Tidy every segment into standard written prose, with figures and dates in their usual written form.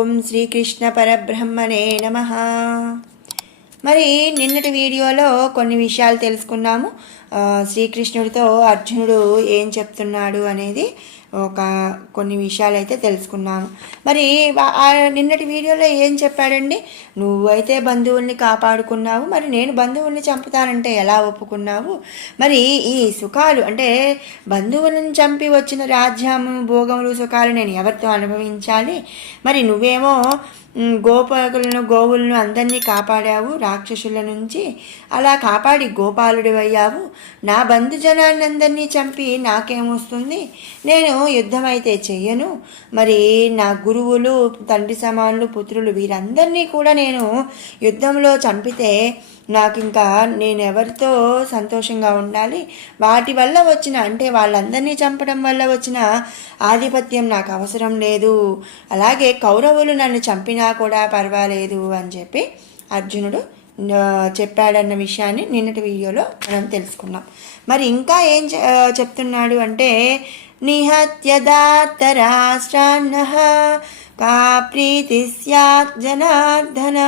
ఓం శ్రీకృష్ణ పరబ్రహ్మణే నమః. మరి నిన్నటి వీడియోలో కొన్ని విషయాలు తెలుసుకున్నాము. శ్రీకృష్ణుడితో అర్జునుడు ఏం చెప్తున్నాడు అనేది కొన్ని విషయాలు అయితే తెలుసుకున్నాము. మరి నిన్నటి వీడియోలో ఏం చెప్పాడండి? నువ్వైతే బంధువుల్ని కాపాడుకున్నావు, మరి నేను బంధువుల్ని చంపుతానంటే ఎలా ఒప్పుకున్నావు? మరి ఈ సుఖాలు అంటే బంధువులను చంపి వచ్చిన రాజ్యము భోగములు సుఖాలు నేను ఎవరితో అనుభవించాలి? మరి నువ్వేమో గోవులను అందరినీ కాపాడావు రాక్షసుల నుంచి. అలా కాపాడి గోపాలుడి అయ్యావు. నా బంధుజనాన్ని అందరినీ చంపి నాకేమొస్తుంది? నేను యుద్ధం అయితే చెయ్యను. మరి నా గురువులు, తండ్రి సమానులు, పుత్రులు వీరందరినీ కూడా నేను యుద్ధంలో చంపితే నాకు ఇంకా నేను ఎవరితో సంతోషంగా ఉండాలి? వాటి వల్ల వచ్చిన అంటే వాళ్ళందరినీ చంపడం వల్ల వచ్చిన ఆధిపత్యం నాకు అవసరం లేదు. అలాగే కౌరవులు నన్ను చంపినా కూడా పర్వాలేదు అని చెప్పి అర్జునుడు చెప్పాడన్న విషయాన్ని నిన్నటి వీడియోలో మనం తెలుసుకున్నాం. మరి ఇంకా ఏం చెప్తున్నాడు అంటే నిహత్యదాత్త రాష్ట్రాన్నః కా ప్రీతి స్యాత్ జనార్దన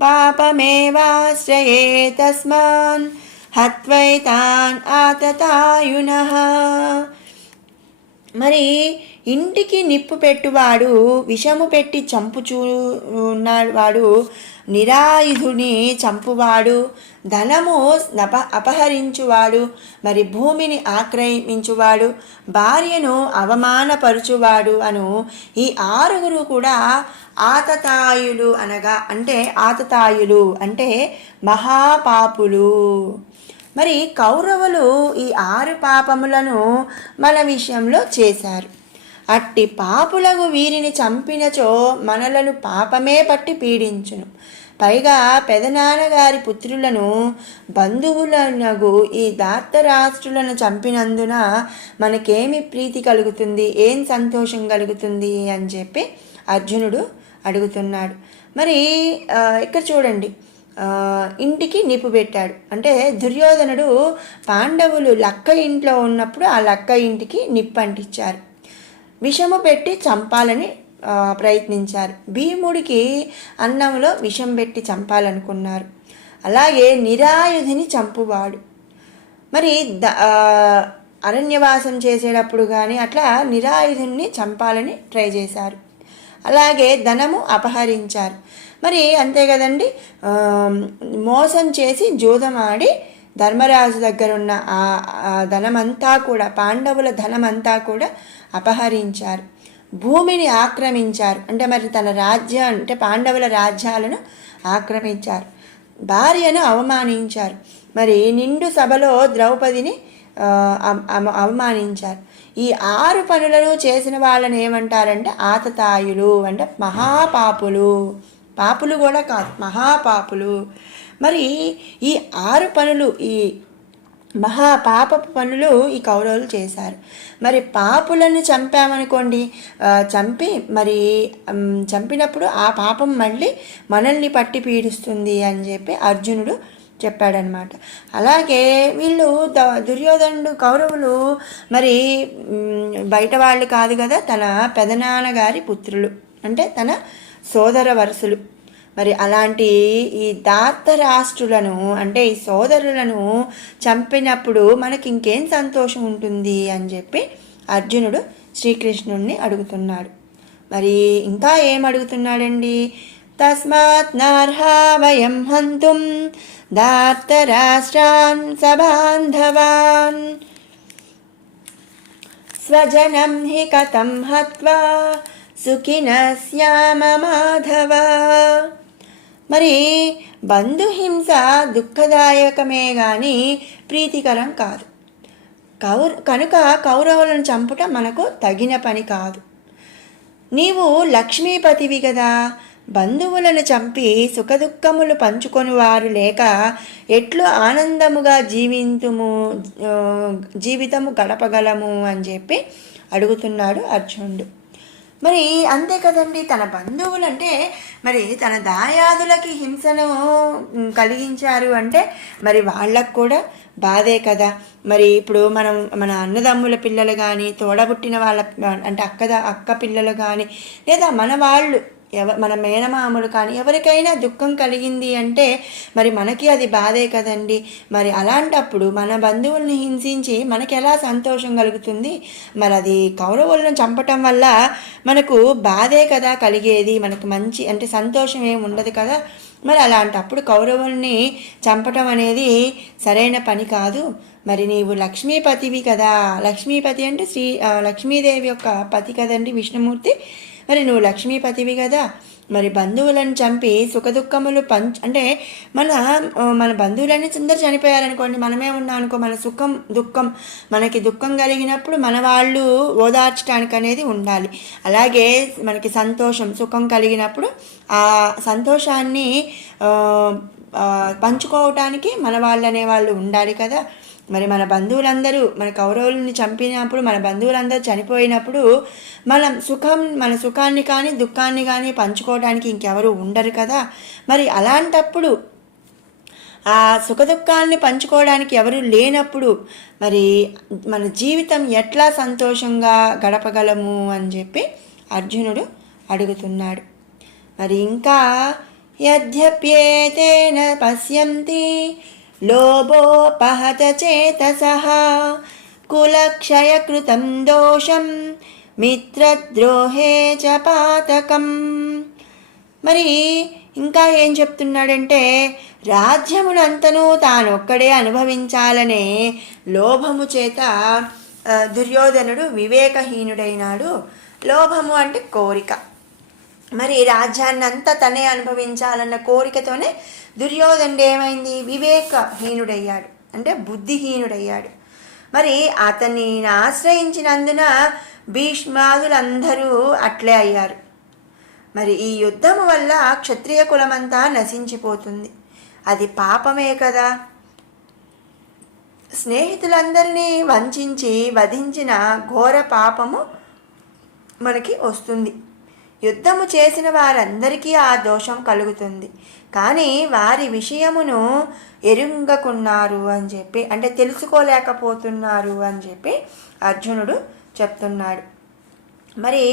పాపమేవాశ్రయే తస్మాన్ హత్వైతాన్ ఆతతాయునః. మరి ఇంటికి నిప్పు పెట్టువాడు, విషము పెట్టి చంపుచూన్నాడు వాడు, నిరాయుధుని చంపువాడు, ధనము అపహరించువాడు, మరి భూమిని ఆక్రమించువాడు, భార్యను అవమానపరుచువాడు అను ఈ ఆరుగురు కూడా ఆతతాయులు ఆతతాయులు అంటే మహాపాపులు. మరి కౌరవులు ఈ 6 పాపములను మన విషయంలో చేశారు. అట్టి పాపులకు వీరిని చంపినచో మనలను పాపమే పట్టి పీడించును. పైగా పెదనాన్నగారి పుత్రులను బంధువులనగు ఈ దాత్తరాష్ట్రులను చంపినందున మనకేమి ప్రీతి కలుగుతుంది, ఏం సంతోషం కలుగుతుంది అని చెప్పి అర్జునుడు అడుగుతున్నాడు. మరి ఇక్కడ చూడండి, ఇంటికి నిప్పు పెట్టాడు అంటే దుర్యోధనుడు పాండవులు లక్క ఇంట్లో ఉన్నప్పుడు ఆ లక్క ఇంటికి నిప్పు అంటించారు. విషము పెట్టి చంపాలని ప్రయత్నించారు. భీముడికి అన్నంలో విషం పెట్టి చంపాలనుకున్నారు. అలాగే నిరాయుధిని చంపువాడు. మరి అరణ్యవాసం చేసేటప్పుడు కానీ అట్లా నిరాయుధుని చంపాలని ట్రై చేశారు. అలాగే ధనము అపహరించారు. మరి అంతే కదండి, మోసం చేసి జూదమాడి ధర్మరాజు దగ్గర ఉన్న ఆ ధనమంతా కూడా, పాండవుల ధనమంతా కూడా అపహరించారు. భూమిని ఆక్రమించారు అంటే మరి తన రాజ్యం అంటే పాండవుల రాజ్యాలను ఆక్రమించారు. భార్యను అవమానించారు. మరి నిండు సభలో ద్రౌపదిని అవమానించారు. ఈ 6 పనులను చేసిన వాళ్ళని ఏమంటారంటే ఆతతాయులు అంటే మహాపాపులు. పాపులు కూడా కాదు, మహాపాపులు. మరి ఈ 6 పనులు, ఈ మహాపాపపు పనులు ఈ కౌరవులు చేశారు. మరి పాపులను చంపామనుకోండి, చంపినప్పుడు ఆ పాపం మళ్ళీ మనల్ని పట్టి పీడిస్తుంది అని చెప్పి అర్జునుడు చెప్పాడనమాట. అలాగే వీళ్ళు దుర్యోధనుడు కౌరవులు మరి బయట వాళ్ళు కాదు కదా, తన పెదనాన్నగారి పుత్రులు అంటే తన సోదర వరుసలు. మరి అలాంటి ఈ దాత్తరాష్ట్రులను అంటే ఈ సోదరులను చంపినప్పుడు మనకి ఇంకేం సంతోషం ఉంటుంది అని చెప్పి అర్జునుడు శ్రీకృష్ణుడిని అడుగుతున్నాడు. మరి ఇంకా ఏం అడుగుతున్నాడండి? తస్మాత్ నార్హా వయం హంతుం దాత్తరాష్ట్రాన్ సబాంధవాన్ స్వజనం హి కథం హత్వా సుఖినః స్యామ మాధవ. మరి బంధుహింస దుఃఖదాయకమే కానీ ప్రీతికరం కాదు. కనుక కౌరవులను చంపుట మనకు తగిన పని కాదు. నీవు లక్ష్మీపతివి కదా, బంధువులను చంపి సుఖదుఖములు పంచుకొని వారు లేక ఎట్లు ఆనందముగా జీవితము గడపగలము అని చెప్పి అడుగుతున్నాడు అర్జునుడు. మరి అంతే కదండి, తన బంధువులు అంటే మరి తన దాయాదులకి హింసను కలిగించారు అంటే మరి వాళ్ళకు కూడా బాధే కదా. మరి ఇప్పుడు మనం మన అన్నదమ్ముల పిల్లలు కానీ, తోడబుట్టిన వాళ్ళ అంటే అక్క పిల్లలు కానీ, లేదా మన వాళ్ళు మన మేనమామలు కానీ ఎవరికైనా దుఃఖం కలిగింది అంటే మరి మనకి అది బాధే కదండి. మరి అలాంటప్పుడు మన బంధువుల్ని హింసించి మనకి ఎలా సంతోషం కలుగుతుంది? మరి అది కౌరవులను చంపటం వల్ల మనకు బాధే కదా కలిగేది, మనకు మంచి అంటే సంతోషం ఏమి ఉండదు కదా. మరి అలాంటప్పుడు కౌరవుల్ని చంపటం అనేది సరైన పని కాదు. మరి నీవు లక్ష్మీపతివి కదా, లక్ష్మీపతి అంటే లక్ష్మీదేవి యొక్క పతి కదండి విష్ణుమూర్తి. మరి నువ్వు లక్ష్మీపతివి కదా, మరి బంధువులను చంపి సుఖదుఖములు అంటే మన బంధువులన్నీ అందరూ చనిపోయారనుకోండి, మనమే ఉన్నాం అనుకో, మన దుఃఖం మనకి దుఃఖం కలిగినప్పుడు మన వాళ్ళు ఓదార్చడానికి అనేది ఉండాలి. అలాగే మనకి సుఖం కలిగినప్పుడు ఆ సంతోషాన్ని పంచుకోవటానికి మన వాళ్ళు అనేవాళ్ళు ఉండాలి కదా. మరి మన బంధువులందరూ మన కౌరవుల్ని చంపినప్పుడు, మన బంధువులందరూ చనిపోయినప్పుడు మన సుఖాన్ని కానీ దుఃఖాన్ని కానీ పంచుకోవడానికి ఇంకెవరు ఉండరు కదా. మరి అలాంటప్పుడు ఆ సుఖదుఖాల్ని పంచుకోవడానికి ఎవరు లేనప్పుడు మరి మన జీవితం ఎట్లా సంతోషంగా గడపగలము అని చెప్పి అర్జునుడు అడుగుతున్నాడు. మరి ఇంకా యద్యప్యేతేన పశ్యంతి లోభోపహత చేతసః కులక్షయకృతం దోషం మిత్రద్రోహే చ పాతకం. మరి ఇంకా ఏం చెప్తున్నాడంటే రాజ్యమునంతను తానొక్కడే అనుభవించాలనే లోభము చేత దుర్యోధనుడు వివేకహీనుడైనాడు. లోభము అంటే కోరిక. మరి రాజ్యాన్ని అంతా తనే అనుభవించాలన్న కోరికతోనే దుర్యోధనుడు ఏమైంది, వివేకహీనుడయ్యాడు, అంటే బుద్ధిహీనుడయ్యాడు. మరి అతన్ని ఆశ్రయించినందున భీష్మాదులందరూ అట్లే అయ్యారు. మరి ఈ యుద్ధము వల్ల క్షత్రియ కులమంతా నశించిపోతుంది, అది పాపమే కదా. స్నేహితులందరినీ వంచి వధించిన ఘోర పాపము మనకి వస్తుంది. యుద్ధము చేసిన వారందరికీ ఆ దోషం కలుగుతుంది. కానీ వారి విషయమును ఎరుంగకున్నారు అని చెప్పి, అంటే తెలుసుకోలేకపోతున్నారు అని చెప్పి అర్జునుడు చెప్తున్నాడు. మరి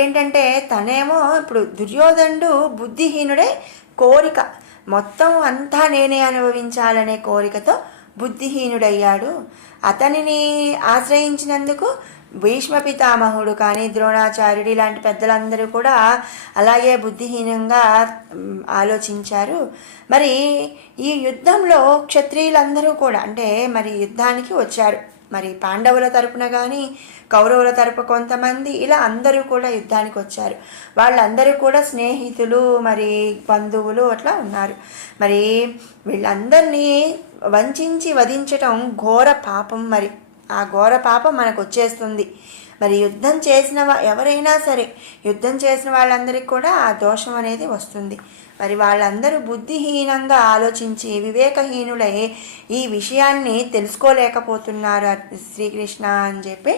ఏంటంటే తనేమో ఇప్పుడు దుర్యోధనుడు బుద్ధిహీనుడే, కోరిక మొత్తం అంతా నేనే అనుభవించాలనే కోరికతో బుద్ధిహీనుడయ్యాడు. అతనిని ఆశ్రయించినందుకు భీష్మ పితామహుడు కానీ, ద్రోణాచార్యుడు ఇలాంటి పెద్దలందరూ కూడా అలాగే బుద్ధిహీనంగా ఆలోచించారు. మరి ఈ యుద్ధంలో క్షత్రియులందరూ కూడా అంటే మరి యుద్ధానికి వచ్చారు. మరి పాండవుల తరపున కానీ కౌరవుల తరపు కొంతమంది ఇలా అందరూ కూడా యుద్ధానికి వచ్చారు. వాళ్ళందరూ కూడా స్నేహితులు, మరి బంధువులు అట్లా ఉన్నారు. మరి వీళ్ళందరినీ వంచి వధించటం ఘోర పాపం. మరి ఆ ఘోర పాపం మనకు వచ్చేస్తుంది. మరి యుద్ధం చేసిన ఎవరైనా సరే యుద్ధం చేసిన వాళ్ళందరికీ కూడా ఆ దోషం అనేది వస్తుంది. మరి వాళ్ళందరూ బుద్ధిహీనంగా ఆలోచించి వివేకహీనులై ఈ విషయాన్ని తెలుసుకోలేకపోతున్నారు శ్రీకృష్ణ అని చెప్పి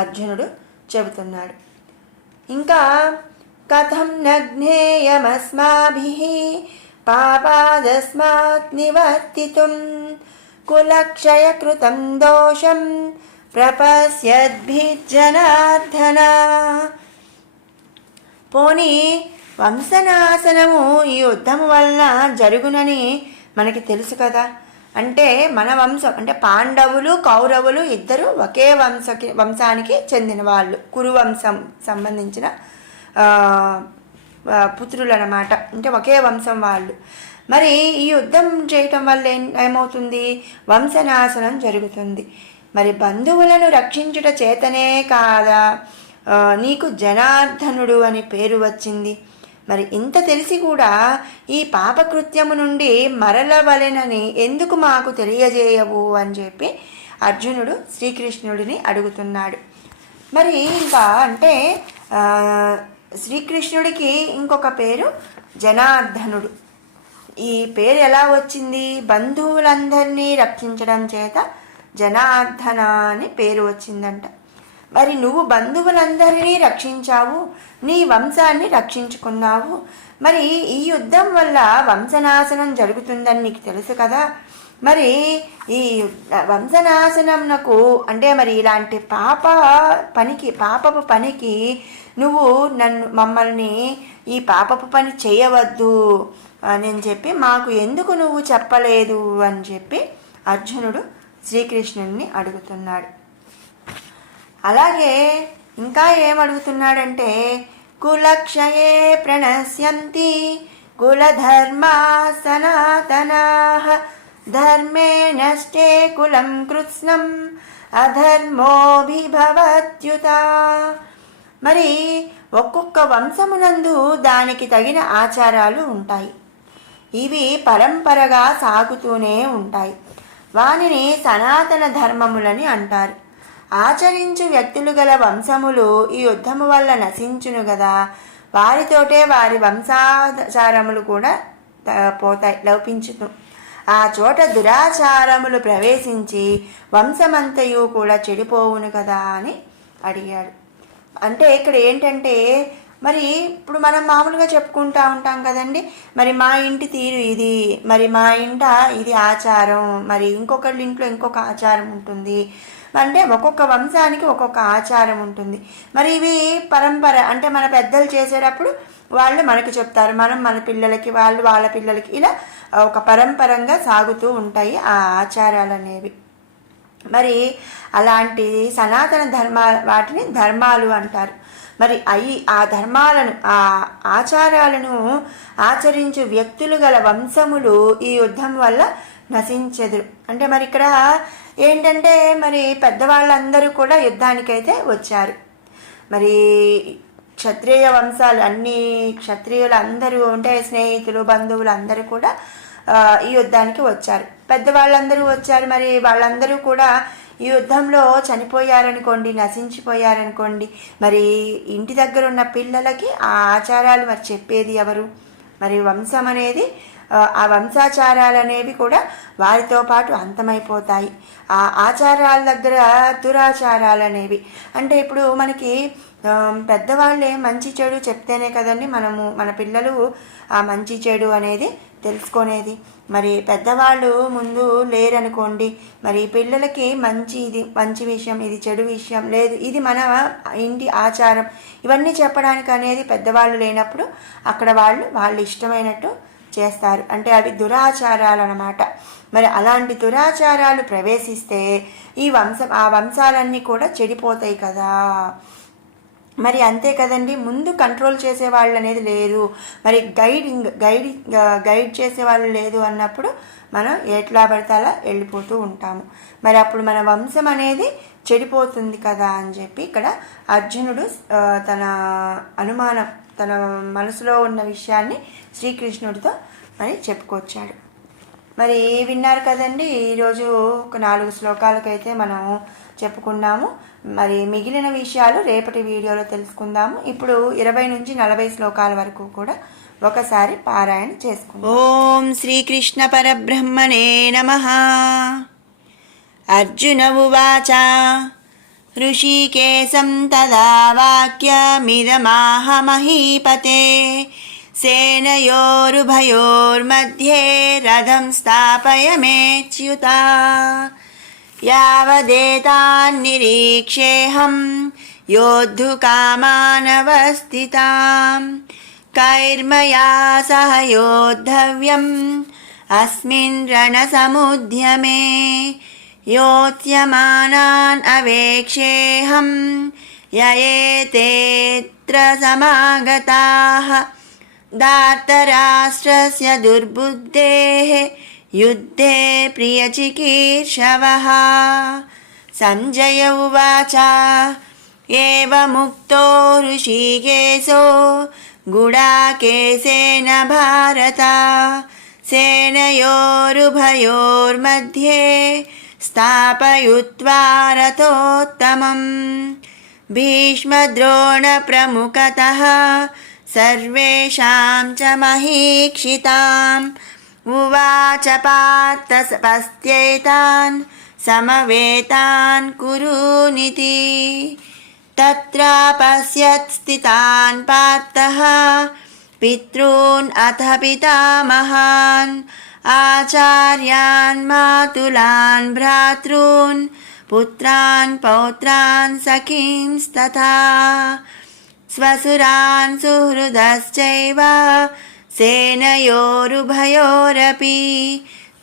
అర్జునుడు చెబుతున్నాడు. ఇంకా కథం నజ్ఞేయమస్మాభిః పాపాదస్మాత్ నివర్తితుం కులక్షయకృతం దోషం ప్రపశ్యద్భిర్జనార్దన. పోనీ వంశనాశనము ఈ యుద్ధము వలన జరుగునని మనకి తెలుసు కదా. అంటే మన వంశం అంటే పాండవులు కౌరవులు ఇద్దరు ఒకే వంశానికి చెందిన వాళ్ళు, కురువంశం సంబంధించిన పుత్రులు అన్నమాట. అంటే ఒకే వంశం వాళ్ళు. మరి ఈ యుద్ధం చేయటం వల్ల ఏమవుతుంది, వంశనాశనం జరుగుతుంది. మరి బంధువులను రక్షించుట చేతనే కాదా నీకు జనార్దనుడు అని పేరు వచ్చింది. మరి ఇంత తెలిసి కూడా ఈ పాపకృత్యము నుండి మరలవలెనని ఎందుకు మాకు తెలియజేయవు అని చెప్పి అర్జునుడు శ్రీకృష్ణుడిని అడుగుతున్నాడు. మరి ఇంకా అంటే శ్రీకృష్ణుడికి ఇంకొక పేరు జనార్దనుడు. ఈ పేరు ఎలా వచ్చింది, బంధువులందరినీ రక్షించడం చేత జనార్దన అని పేరు వచ్చిందంట. మరి నువ్వు బంధువులందరినీ రక్షించావు, నీ వంశాన్ని రక్షించుకున్నావు. మరి ఈ యుద్ధం వల్ల వంశనాశనం జరుగుతుందని నీకు తెలుసు కదా. మరి ఈ వంశనాశనంకు అంటే మరి ఇలాంటి పాపపు పనికి నువ్వు మమ్మల్ని ఈ పాపపు పని చేయవద్దు అని చెప్పి మాకు ఎందుకు నువ్వు చెప్పలేదు అని చెప్పి అర్జునుడు శ్రీకృష్ణుడిని అడుగుతున్నాడు. అలాగే ఇంకా ఏమడుగుతున్నాడంటే, కులక్షయే ప్రణశ్యంతి కులధర్మా సనాతనాః ధర్మే నష్టే కులం కృత్స్నం అధర్మోభిభవత్యుత. మరి ఒక్కొక్క వంశమునందు దానికి తగిన ఆచారాలు ఉంటాయి. ఇవి పరంపరగా సాగుతూనే ఉంటాయి. వానిని సనాతన ధర్మములని అంటారు. ఆచరించు వ్యక్తులు గల వంశములు ఈ యుద్ధము వల్ల నశించును గదా, వారితోటే వారి వంశాచారములు కూడా పోతాయి, లోపించును. ఆ చోట దురాచారములు ప్రవేశించి వంశమంతయు కూడా చెడిపోవును కదా అని అడిగాడు. అంటే ఇక్కడ ఏంటంటే, మరి ఇప్పుడు మనం మామూలుగా చెప్పుకుంటూ ఉంటాం కదండి, మరి మా ఇంటి తీరు ఇది, మరి మా ఇంట ఇది ఆచారం, మరి ఇంకొకళ్ళ ఇంట్లో ఇంకొక ఆచారం ఉంటుంది. అంటే ఒక్కొక్క వంశానికి ఒక్కొక్క ఆచారం ఉంటుంది. మరి ఇవి పరంపర అంటే మన పెద్దలు చేసేటప్పుడు వాళ్ళు మనకి చెప్తారు, మనం మన పిల్లలకి, వాళ్ళు వాళ్ళ పిల్లలకి, ఇలా ఒక పరంపరంగా సాగుతూ ఉంటాయి ఆ ఆచారాలు అనేవి. మరి అలాంటి సనాతన వాటిని ధర్మాలు అంటారు. మరి ఆ ధర్మాలను, ఆ ఆచారాలను ఆచరించు వ్యక్తులు గల వంశములు ఈ యుద్ధం వల్ల నశించెదరు. అంటే మరి ఇక్కడ ఏంటంటే, మరి పెద్దవాళ్ళందరూ కూడా యుద్ధానికైతే వచ్చారు. మరి క్షత్రియ వంశాలు అన్ని క్షత్రియులు అందరూ అంటే స్నేహితులు, బంధువులు అందరూ కూడా ఈ యుద్ధానికి వచ్చారు. పెద్దవాళ్ళందరూ వచ్చారు. మరి వాళ్ళందరూ కూడా ఈ యుద్ధంలో చనిపోయారనుకోండి, నశించిపోయారనుకోండి, మరి ఇంటి దగ్గర ఉన్న పిల్లలకి ఆ ఆచారాలు మరి చెప్పేది ఎవరు? మరి వంశం అనేది, ఆ వంశాచారాలు అనేవి కూడా వారితో పాటు అంతమైపోతాయి. ఆ ఆచారాల దగ్గర దురాచారాలు అనేవి అంటే ఇప్పుడు మనకి పెద్దవాళ్ళే మంచి చెడు చెప్తేనే కదండి మన పిల్లలు ఆ మంచి చెడు అనేది తెలుసుకునేది. మరి పెద్దవాళ్ళు ముందు లేరనుకోండి, మరి పిల్లలకి మంచి విషయం, ఇది చెడు విషయం, లేదు ఇది మన ఇంటి ఆచారం, ఇవన్నీ చెప్పడానికి అనేది పెద్దవాళ్ళు లేనప్పుడు అక్కడ వాళ్ళు ఇష్టమైనట్టు చేస్తారు. అంటే అవి దురాచారాలు అన్నమాట. మరి అలాంటి దురాచారాలు ప్రవేశిస్తే ఆ వంశాలన్నీ కూడా చెడిపోతాయి కదా. మరి అంతే కదండి, ముందు కంట్రోల్ చేసేవాళ్ళు అనేది లేదు, మరి గైడ్ చేసేవాళ్ళు లేదు అన్నప్పుడు మనం ఎట్లా పడితే అలా వెళ్ళిపోతూ ఉంటాము. మరి అప్పుడు మన వంశం అనేది చెడిపోతుంది కదా అని చెప్పి ఇక్కడ అర్జునుడు తన అనుమానం, తన మనసులో ఉన్న విషయాన్ని శ్రీకృష్ణుడితో మరి చెప్పుకొచ్చాడు. మరి విన్నారు కదండి, ఈరోజు ఒక 4 శ్లోకాలకైతే మనం చెప్పుకున్నాము. మరి మిగిలిన విషయాలు రేపటి వీడియోలో తెలుసుకుందాము. ఇప్పుడు 20 నుంచి 40 శ్లోకాల వరకు కూడా ఒకసారి పారాయణ చేసుకుందాం. ఓం శ్రీకృష్ణ పరబ్రహ్మణే నమః. అర్జున ఉవాచ ఋషికేశం తదా వాక్యమిదమాహ మహీపతే సేనయోరుభయోర్मध्ये రథం స్థాపయమేచ్యుత యావదేతాన్నిరీక్షేహం యోద్ధుకామానవస్థితాం కైర్మయా సహ యోద్ధవ్యం అస్మిన్ రణసముద్యమే యోత్స్యమానాన్ అవేక్షేహం యయేతేత్ర సమాగతాః దార్తరాష్ట్రస్య దుర్బుద్ధేః యుద్ధే ప్రియచికీర్షవః. సంజయ ఉవాచ ఏవముక్తో ఋషికేశో గుడాకేశేన భారత సేనయోరుభయోర్मध्ये స్థాపయిత్వా రథోత్తమం భీష్మద్రోణప్రముఖతః సర్వేషాం చ మహీక్షితాం ఉవాచ పార్థ సమవేతాన్ కురునితి. तत्रापश्यत् स्थितान् पार्थः पितॄन् अथ पितामहान् आचार्यान् मातुलान् भ्रातॄन् पुत्रान् पौत्रान् सखींस्तथा स्वसुरान् सुहृदश्चैव सेनयोरुभयोरपि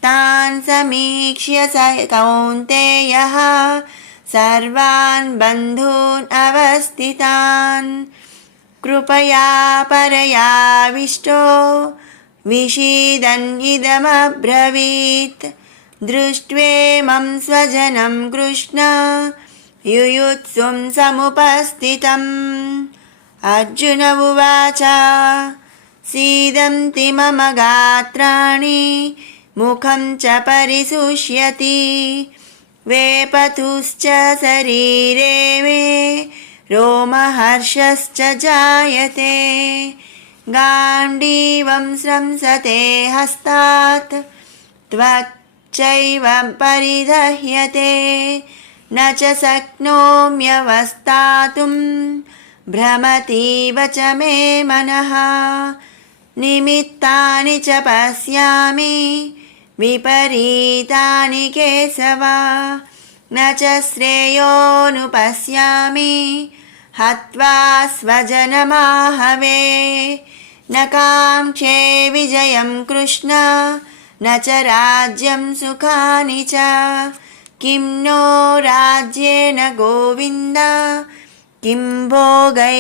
तान् समीक्ष्य स कौन्तेयः सर्वान् बन्धून् अवस्थितान् कृपया परयाविष्टो विषीदन् इदमब्रवीत् दृष्ट्वेमं स्वजनं कृष्ण युयुत्सुं समुपस्थितम् अर्जुन उवाच सीदन्ति मम गात्राणि मुखं च परिशुष्यति वेपतुश्च शरीरे मे रोमहर्षश्च जायते गाण्डीवं स्रंसते हस्तात् त्वक्चैव परिदह्यते न च शक्नोम्यवस्थातुं भ्रमतीव च मे मनः निमित्तानि च पश्यामि विपरीतानि केशव न च श्रेयोनुपश्यामि हत्वा स्वजनमाहवे न काङ्क्षे विजयं कृष्ण न च राज्यं सुखानि च किं नो राज्येन गोविन्द किं भोगैर्जीवितेन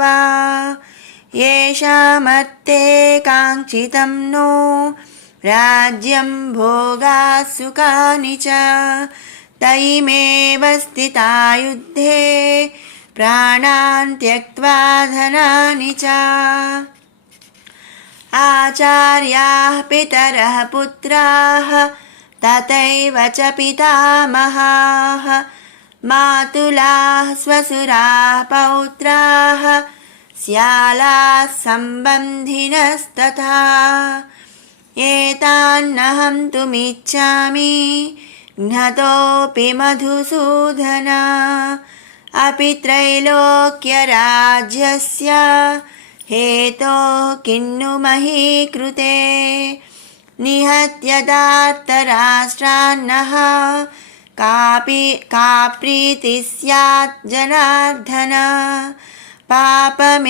वा येषामर्थे काङ्क्षितं नो राज्यं भोगाः सुखानि च तैमेव स्थिता युद्धे प्राणान् त्यक्त्वा धनानि च आचार्याः पितरः पुत्राः तथैव च पितामहाः मातुलाः स्वसुराः पौत्राः स्यालाः सम्बन्धिनस्तथा एतान्नहं तुमिच्छामि ज्ञातोऽपि मधुसूदन अपि त्रैलोक्यराज्यस्य हेतोः किन्नु मही कृते निहत्य दार्तराष्ट्रान्नः का प्रीतिः स्यात् जनार्दन पापमेवाश्रयेत्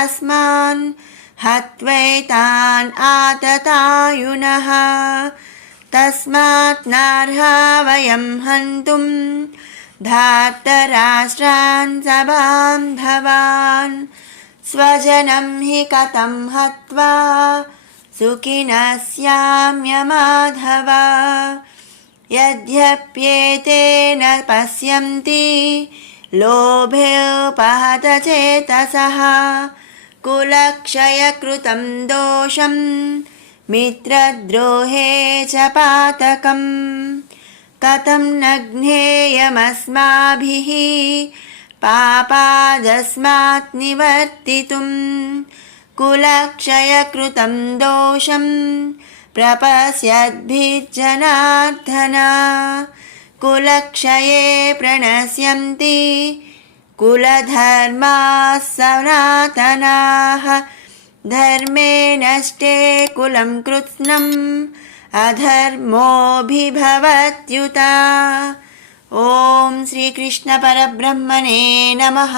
अस्मान् हत्वैतान् आततायुनः तस्मात् नार्हा वयं हन्तुं धार्तराष्ट्रान् सबान्धवान् स्वजनं हि कथं हत्वा सुखिनः स्याम्यमाधव यद्यप्येतेन पश्यन्ति लोभोपहतचेतसः कुलक्षयकृतं दोषं मित्रद्रोहे च पातकम् कथं न ज्ञेयमस्माभिः पापादस्मात् निवर्तितुं कुलक्षयकृतं दोषं प्रपश्यद्भिर्जनार्दन कुलक्षये प्रणश्यन्ति कुलधर्माः सनातनाः धर्मे नष्टे कुलं कृत्स्नम् अधर्मोऽभिभवत्युत ॐ श्रीकृष्ण परब्रह्मणे नमः।